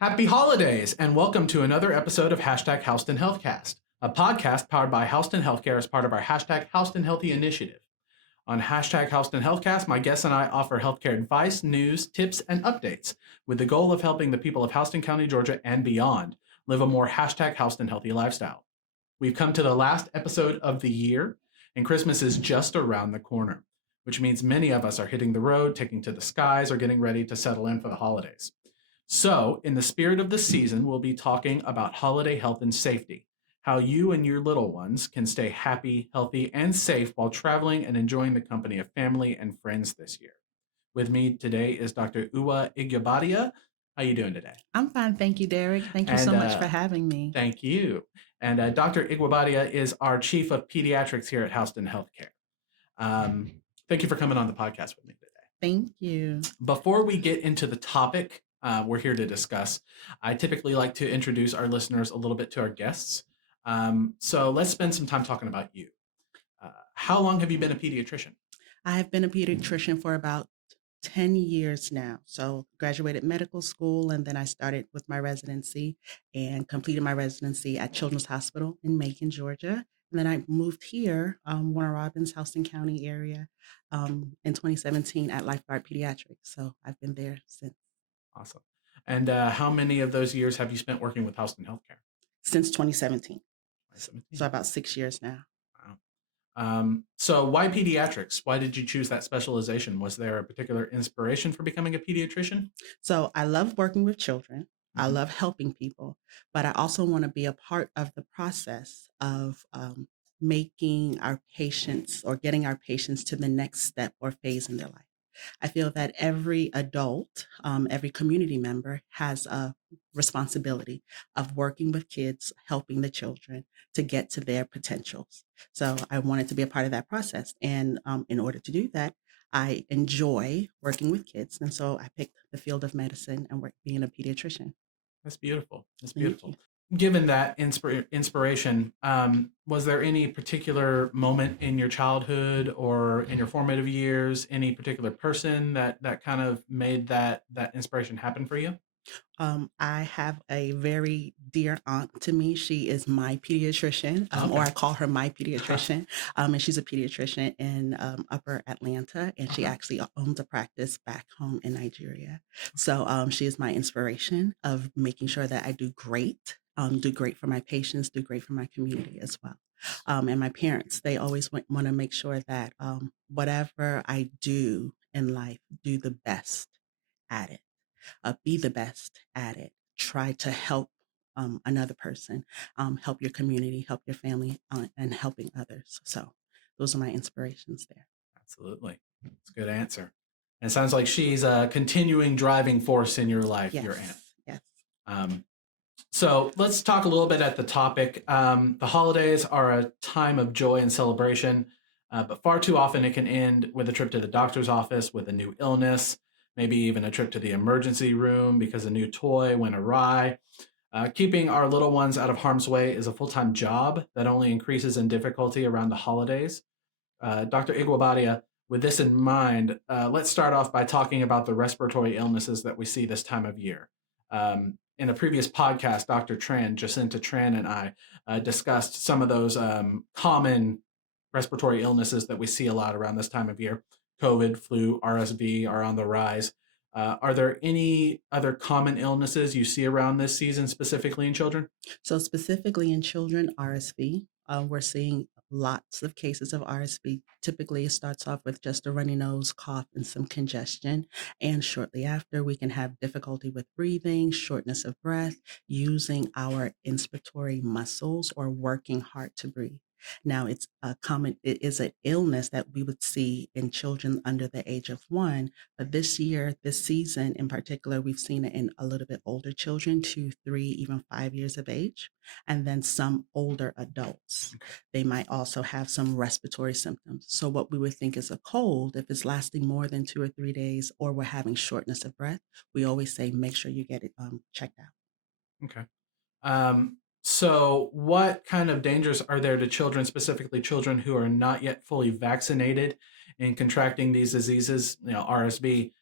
Happy holidays, and welcome to another episode of Hashtag Houston Healthcast, a podcast powered by Houston Healthcare as part of our Hashtag Houston Healthy initiative. On Hashtag Houston Healthcast, my guests and I offer healthcare advice, news, tips, and updates with the goal of helping the people of Houston County, Georgia, and beyond live a more Hashtag Houston Healthy lifestyle. We've come to the last episode of the year, and Christmas is just around the corner, which means many of us are hitting the road, taking to the skies, or getting ready to settle in for the holidays. So, in the spirit of the season, we'll be talking about holiday health and safety, how you and your little ones can stay happy, healthy, and safe while traveling and enjoying the company of family and friends this year. With me today is Dr. Iguobadia. How you doing today? I'm fine, thank you, Derek. Thank you And so much for having me. Thank you. And Dr. Iguobadia is our Chief of Pediatrics here at Houston Healthcare. Thank you for coming on the podcast with me today. Thank you. Before we get into the topic we're here to discuss, I typically like to introduce our listeners a little bit to our guests. So let's spend some time talking about you. How long have you been a pediatrician? I have been a pediatrician for about 10 years now. So graduated medical school, and then I started with my residency and completed my residency at Children's Hospital in Macon, Georgia. And then I moved here, Warner Robins, Houston County area, in 2017 at Lifeguard Pediatrics. So I've been there since. Awesome. And how many of those years have you spent working with Houston Healthcare? Since 2017. 2017. So about 6 years now. Wow. So why pediatrics? Why did you choose that specialization? Was there a particular inspiration for becoming a pediatrician? So I love working with children. I love helping people, but I also want to be a part of the process of making our patients or getting our patients to the next step or phase in their life. I feel that every adult, every community member has a responsibility of working with kids, helping the children to get to their potentials. So I wanted to be a part of that process. And in order to do that, I enjoy working with kids. And so I picked the field of medicine and being a pediatrician. That's beautiful. That's Thank beautiful. you. Given that inspiration, was there any particular moment in your childhood or in your formative years, any particular person that kind of made that inspiration happen for you? I have a very dear aunt to me. She is my pediatrician, or I call her my pediatrician. And she's a pediatrician in Upper Atlanta, and she actually owns a practice back home in Nigeria. So she is my inspiration of making sure that I do great for my patients, do great for my community as well. And my parents, they always want to make sure that whatever I do in life, do the best at it. Be the best at it. Try to help another person, help your community, help your family, and helping others. So those are my inspirations there. Absolutely. That's a good answer. And it sounds like she's a continuing driving force in your life, Yes. your aunt. Yes. So let's talk a little bit at the topic. The holidays are a time of joy and celebration, but far too often it can end with a trip to the doctor's office with a new illness, maybe even a trip to the emergency room because a new toy went awry. Keeping our little ones out of harm's way is a full-time job that only increases in difficulty around the holidays. Dr. Iguobadia, with this in mind, let's start off by talking about the respiratory illnesses that we see this time of year. In a previous podcast, Dr. Jacinta Tran, and I discussed some of those common respiratory illnesses that we see a lot around this time of year. COVID, flu, RSV are on the rise. Are there any other common illnesses you see around this season, specifically in children? So specifically in children, RSV, we're seeing lots of cases of RSV. Typically, it starts off with just a runny nose, cough, and some congestion. And shortly after, we can have difficulty with breathing, shortness of breath, using our inspiratory muscles, or working hard to breathe. Now, it is an illness that we would see in children under the age of 1, but this year, this season in particular, we've seen it in a little bit older children, 2, 3, even 5 years of age, and then some older adults. They might also have some respiratory symptoms. So what we would think is a cold, if it's lasting more than 2 or 3 days, or we're having shortness of breath, we always say, make sure you get it checked out. Okay. So what kind of dangers are there to children, specifically children who are not yet fully vaccinated, in contracting these diseases, RSV?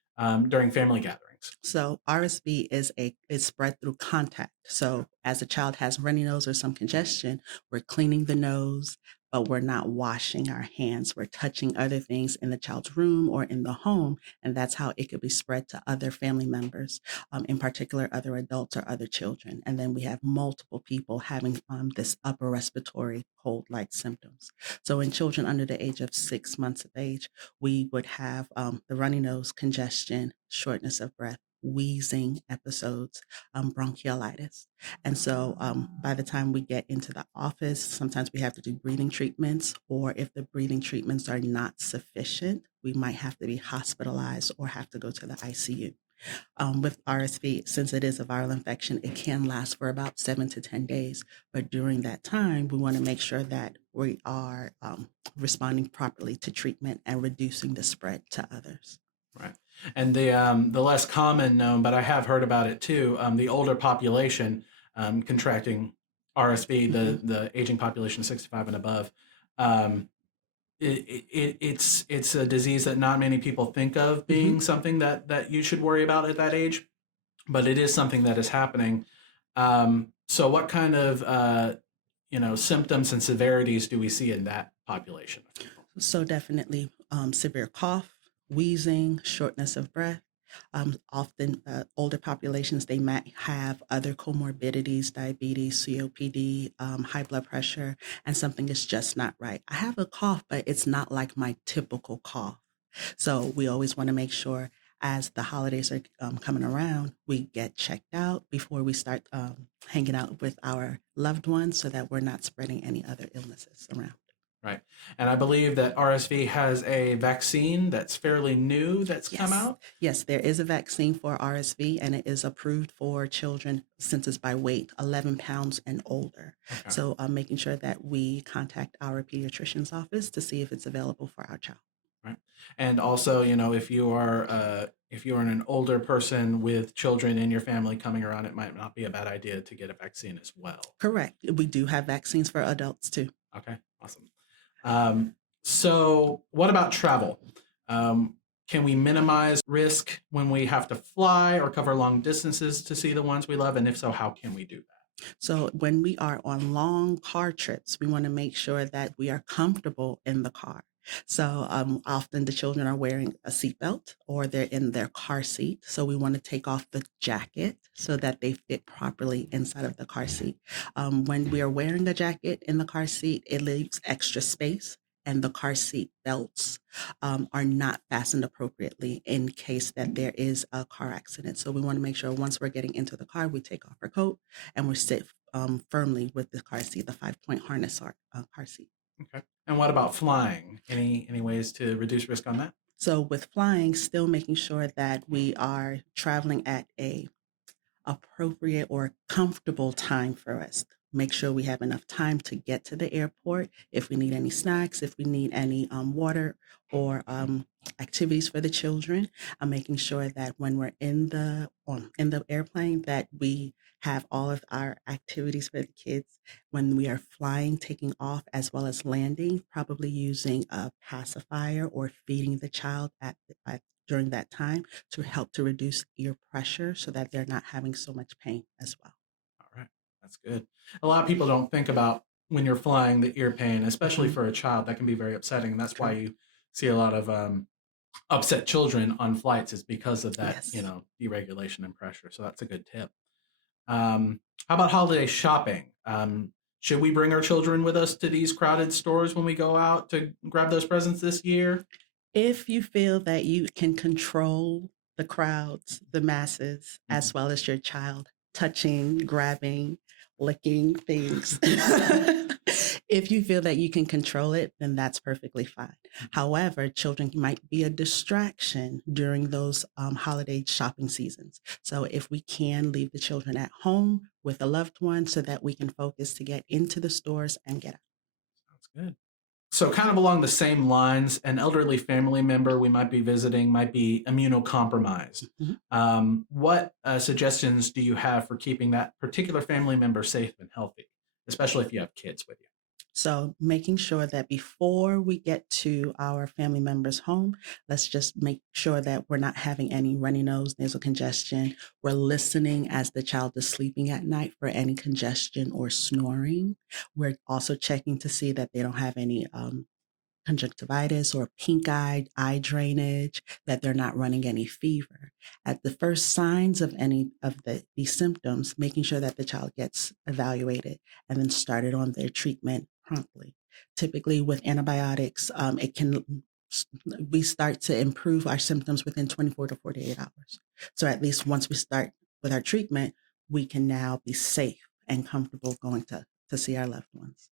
during family gatherings? So RSV is spread through contact. So as a child has runny nose or some congestion, we're cleaning the nose, but we're not washing our hands. We're touching other things in the child's room or in the home, and that's how it could be spread to other family members, in particular other adults or other children. And then we have multiple people having this upper respiratory cold-like symptoms. So in children under the age of 6 months of age, we would have the runny nose, congestion, shortness of breath, wheezing episodes, bronchiolitis. And so by the time we get into the office, sometimes we have to do breathing treatments, or if the breathing treatments are not sufficient, we might have to be hospitalized or have to go to the ICU. With RSV, since it is a viral infection, it can last for about 7 to 10 days. But during that time, we want to make sure that we are responding properly to treatment and reducing the spread to others. Right. And the less common known, but I have heard about it too, the older population contracting RSV, Mhm. the aging population 65 and above. Um, it's a disease that not many people think of Mhm. being something that you should worry about at that age, but it is something that is happening. So what kind of symptoms and severities do we see in that population of people? So definitely severe cough, wheezing, shortness of breath. Often older populations, they might have other comorbidities, diabetes, COPD, high blood pressure, and something is just not right. I have a cough, but it's not like my typical cough. So we always want to make sure as the holidays are coming around, we get checked out before we start hanging out with our loved ones so that we're not spreading any other illnesses around. Right. And I believe that RSV has a vaccine that's fairly new that's come Yes, out. yes, there is a vaccine for RSV and it is approved for children since it's by weight, 11 pounds and older. Okay. So making sure that we contact our pediatrician's office to see if it's available for our child. Right. And also, if you are an older person with children in your family coming around, it might not be a bad idea to get a vaccine as well. Correct. We do have vaccines for adults too. Okay. Awesome. So what about travel? Um, can we minimize risk when we have to fly or cover long distances to see the ones we love? And if so, how can we do that? So when we are on long car trips, we want to make sure that we are comfortable in the car. So often the children are wearing a seatbelt or they're in their car seat. So we want to take off the jacket so that they fit properly inside of the car seat. When we are wearing a jacket in the car seat, it leaves extra space. And the car seat belts are not fastened appropriately in case that there is a car accident. So we want to make sure once we're getting into the car, we take off our coat and we sit firmly with the car seat, the 5-point harness car seat. Okay. And what about flying? Any ways to reduce risk on that? So with flying, still making sure that we are traveling at a appropriate or comfortable time for us. Make sure we have enough time to get to the airport. If we need any snacks, if we need any water or activities for the children, I'm making sure that when we're in the airplane, that we have all of our activities for the kids when we are flying, taking off, as well as landing. Probably using a pacifier or feeding the child during that time to help to reduce ear pressure so that they're not having so much pain as well. All right. That's good. A lot of people don't think about when you're flying the ear pain, especially Mhm. for a child. That can be very upsetting. And that's why Correct. you see a lot of upset children on flights is because of that, Yes. deregulation and pressure. So that's a good tip. How about holiday shopping? Should we bring our children with us to these crowded stores when we go out to grab those presents this year? If you feel that you can control the crowds, the masses, Mhm. as well as your child touching, grabbing, licking things, if you feel that you can control it, then that's perfectly fine. However, children might be a distraction during those holiday shopping seasons. So if we can leave the children at home with a loved one so that we can focus to get into the stores and get out. Sounds good. So, kind of along the same lines, an elderly family member we might be visiting might be immunocompromised. Mhm. What suggestions do you have for keeping that particular family member safe and healthy, especially if you have kids with you? So, making sure that before we get to our family member's home, let's just make sure that we're not having any runny nose, nasal congestion. We're listening as the child is sleeping at night for any congestion or snoring. We're also checking to see that they don't have any conjunctivitis or pink eye drainage, that they're not running any fever. At the first signs of any of these symptoms, making sure that the child gets evaluated and then started on their treatment promptly. Typically, with antibiotics, we start to improve our symptoms within 24 to 48 hours. So at least once we start with our treatment, we can now be safe and comfortable going to see our loved ones.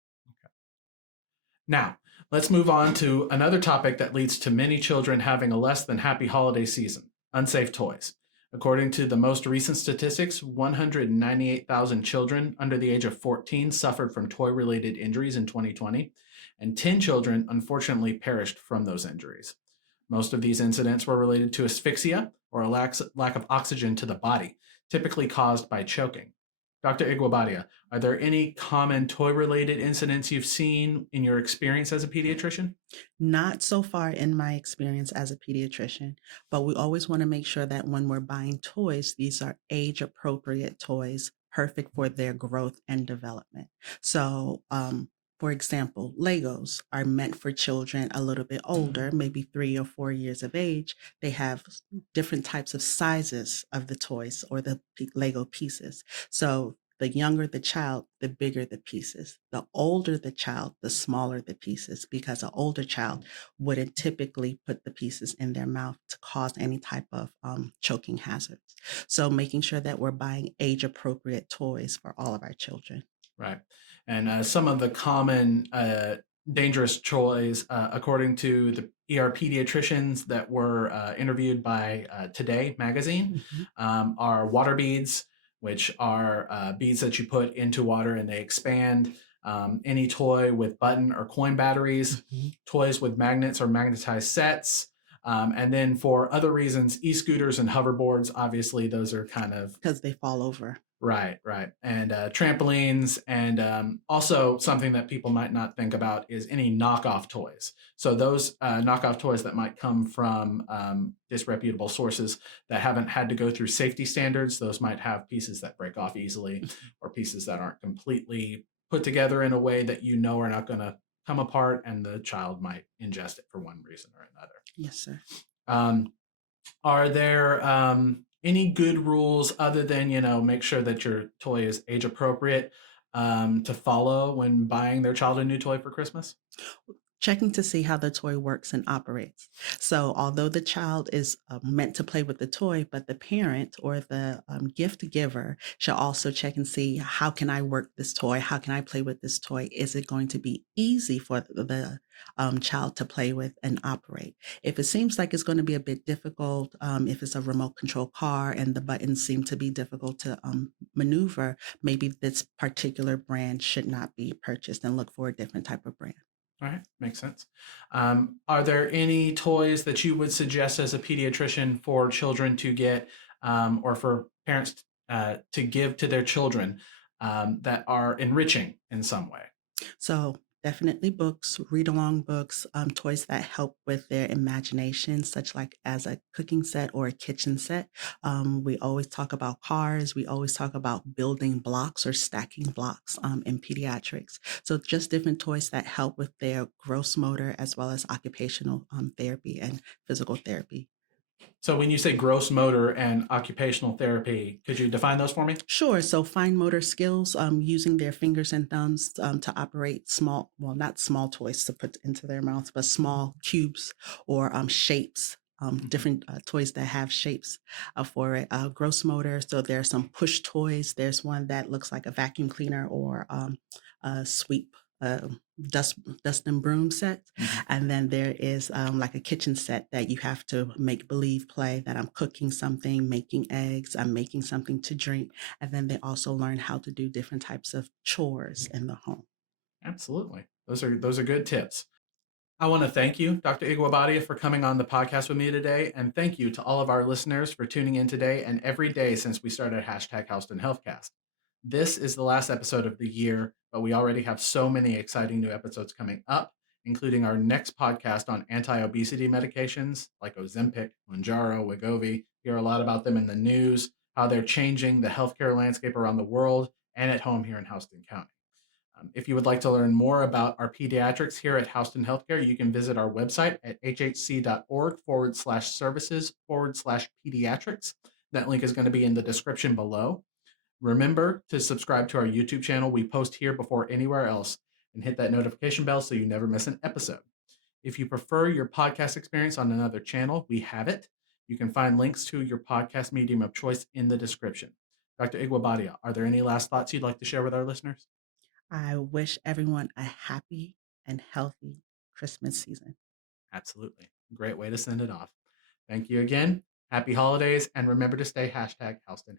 Now, let's move on to another topic that leads to many children having a less than happy holiday season: unsafe toys. According to the most recent statistics, 198,000 children under the age of 14 suffered from toy related injuries in 2020, and 10 children unfortunately perished from those injuries. Most of these incidents were related to asphyxia or a lack of oxygen to the body, typically caused by choking. Dr. Iguobadia, are there any common toy-related incidents you've seen in your experience as a pediatrician? Not so far in my experience as a pediatrician, but we always want to make sure that when we're buying toys, these are age appropriate toys, perfect for their growth and development. So, for example, Legos are meant for children a little bit older, maybe 3 or 4 years of age. They have different types of sizes of the toys or the Lego pieces. So, the younger the child, the bigger the pieces. The older the child, the smaller the pieces, because an older child wouldn't typically put the pieces in their mouth to cause any type of choking hazards. So, making sure that we're buying age appropriate toys for all of our children. Right. And some of the common dangerous toys, according to the ER pediatricians that were interviewed by Today magazine, Mhm, are water beads, which are beads that you put into water and they expand. Any toy with button or coin batteries, mhm. toys with magnets or magnetized sets. And then for other reasons, e scooters and hoverboards, obviously, those are kind of Because they fall over. right, right. And trampolines, and also something that people might not think about is any knockoff toys. So those knockoff toys that might come from disreputable sources that haven't had to go through safety standards, those might have pieces that break off easily, or pieces that aren't completely put together in a way that you know are not going to come apart, and the child might ingest it for one reason or another. Yes, sir. Um, are there any good rules other than, make sure that your toy is age appropriate to follow when buying their child a new toy for Christmas? Checking to see how the toy works and operates. So, although the child is meant to play with the toy, but the parent or the gift giver should also check and see, how can I work this toy? How can I play with this toy? Is it going to be easy for the child to play with and operate? If it seems like it's going to be a bit difficult, if it's a remote control car and the buttons seem to be difficult to maneuver, maybe this particular brand should not be purchased and look for a different type of brand. All right, makes sense. Are there any toys that you would suggest as a pediatrician for children to get, or for parents to give to their children, that are enriching in some way? So definitely books, read along books, toys that help with their imagination, such like as a cooking set or a kitchen set. We always talk about cars. We always talk about building blocks or stacking blocks in pediatrics. So just different toys that help with their gross motor as well as occupational therapy and physical therapy. So when you say gross motor and occupational therapy, could you define those for me? Sure. So fine motor skills, using their fingers and thumbs to operate small, well, not small toys to put into their mouths, but small cubes or shapes. Mhm. Different toys that have shapes for it. Gross motor. So there are some push toys. There's one that looks like a vacuum cleaner or a sweep, uh, dust dust and broom set. Mhm. And then there is like a kitchen set that you have to make believe play that I'm cooking something, making eggs, I'm making something to drink. And then they also learn how to do different types of chores in the home. Absolutely. Those are good tips. I want to thank you, Dr. Iguobadia, for coming on the podcast with me today. And thank you to all of our listeners for tuning in today and every day since we started hashtag Houston Healthcast. This is the last episode of the year, but we already have so many exciting new episodes coming up, including our next podcast on anti-obesity medications like Ozempic, Mounjaro, Wegovy. Hear a lot about them in the news, how they're changing the healthcare landscape around the world and at home here in Houston County. If you would like to learn more about our pediatrics here at Houston Healthcare, you can visit our website at hhc.org/services/pediatrics. That link is going to be in the description below. Remember to subscribe to our YouTube channel. We post here before anywhere else, and hit that notification bell so you never miss an episode. If you prefer your podcast experience on another channel, we have it. You can find links to your podcast medium of choice in the description. Dr. Iguobadia, are there any last thoughts you'd like to share with our listeners? I wish everyone a happy and healthy Christmas season. Absolutely. Great way to send it off. Thank you again. Happy holidays, and remember to stay #HoustonHealth.